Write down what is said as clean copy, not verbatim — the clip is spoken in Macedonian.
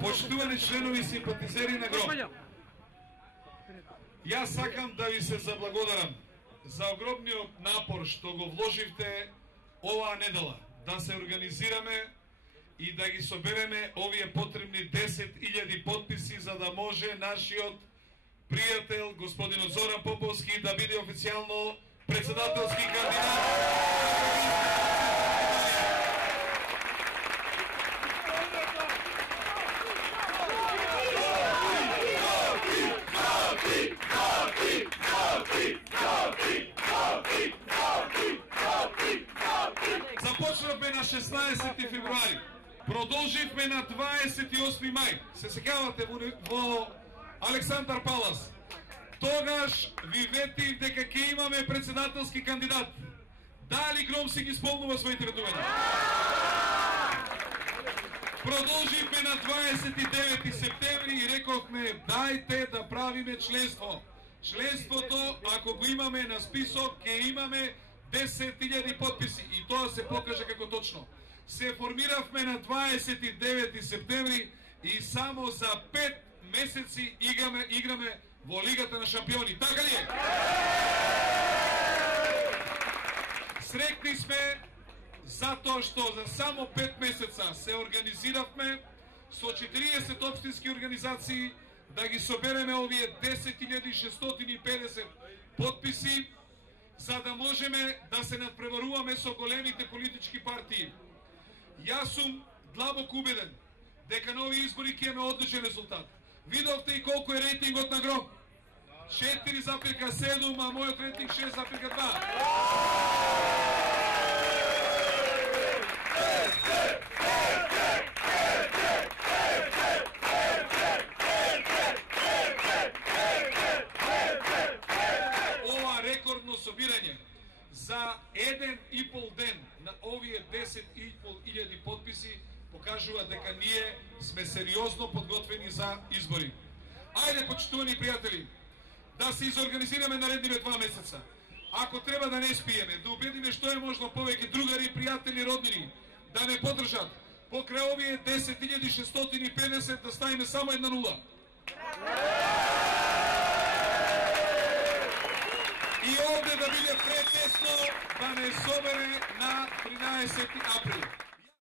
Почитувани членови и симпатизери на ГРО, јас сакам да ви се заблагодарам за огромниот напор што го вложивте оваа недела, да се организираме и да ги собереме овие потребни 10.000 подписи за да може нашиот пријател господинот Зоран Поповски да биде официјално председателски кандидат. Започнавме на 16 февруари, продолживме на 28 мај. Се сеќавате во Александар Палас. Тогаш ви ветив дека ќе имаме председателски кандидат. Дали Гром си ги исполнува своите ветувања? Продолживме на 29 септември и рековме дајте да правиме членство. Членството, ако го имаме на список, ќе имаме 10.000 подписи и тоа се покажа како точно. Се формиравме на 29 септември и само за 5 месеци играме во Лигата на шампиони. Така ли е? Срекни сме затоа што за само 5 месеца се организиравме со 40 општински организации да ги собереме овие 10.650 подписи за да можеме да се надпреваруваме со големите политички партии. Јас сум длабоко убеден дека на овие избори ќе имаме одличен резултат. Видовте и колку е рейтингот на ГРО. 4,7, а мојот рейтинг 6,2. Ова рекордно собирање за 1,5 ден на овие 10.500 подписи покажува дека ние сме сериозно подготвени за избори. Ајде, почитувани пријатели, да се изорганизираме наредниве 2 месеца. Ако треба да не спиеме, да убедиме што е можно повеќе другари, пријатели, роднини да не поддржат, покрај овие 10.650 да ставиме само 1-0. И овде да биде претесно да не собере на 13 април.